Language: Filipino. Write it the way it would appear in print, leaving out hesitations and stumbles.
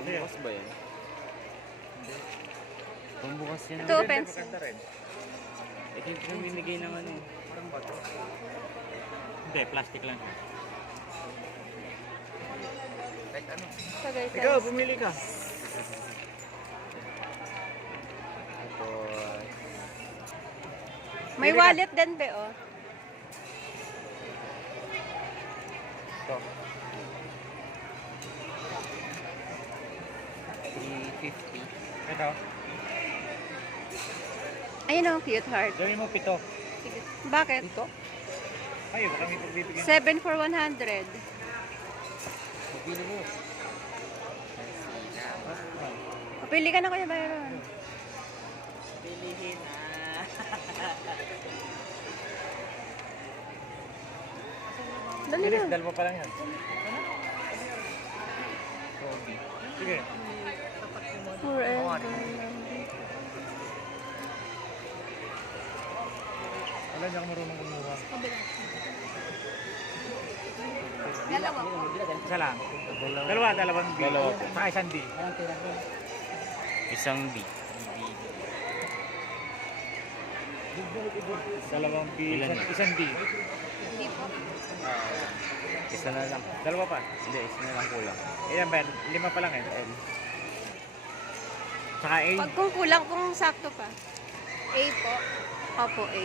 Pambukas ba yan? Hindi. Pambukas yan. Ito, Hindi, pencil. maganda rin. Ito yung pinamimigay ng ano. Parang bato. Hindi, plastic lang siya. Like ano? Tagay Ikaw, pumili ka. Tapos, May wallet din, be, oh. ito. 350. Ito. Ayun, oh, cute heart. Gawin mo 7. Sige. Bakit? Ito? Ay, baka may pagbibigyan. 7 for 100. Mapili mo. Pili ka na, Kuya Byron. Pilihin na. Dali Bilis, na. dalawa pa lang yan. Sige. Forever. Wala niya ako marunong kumuha. Dalawa. Isa lang. Dalawang B. Dalawa po. Saka isang D. Isang B. Dalawang B. Ilan yun? Isang D. Hindi po. Isa na lang. Dalawa pa. Hindi, isa na lang kulang. Ilan ba? 5 pa lang eh. L. Saka A. Pag kung kulang, kung sakto pa. A po. Opo, A.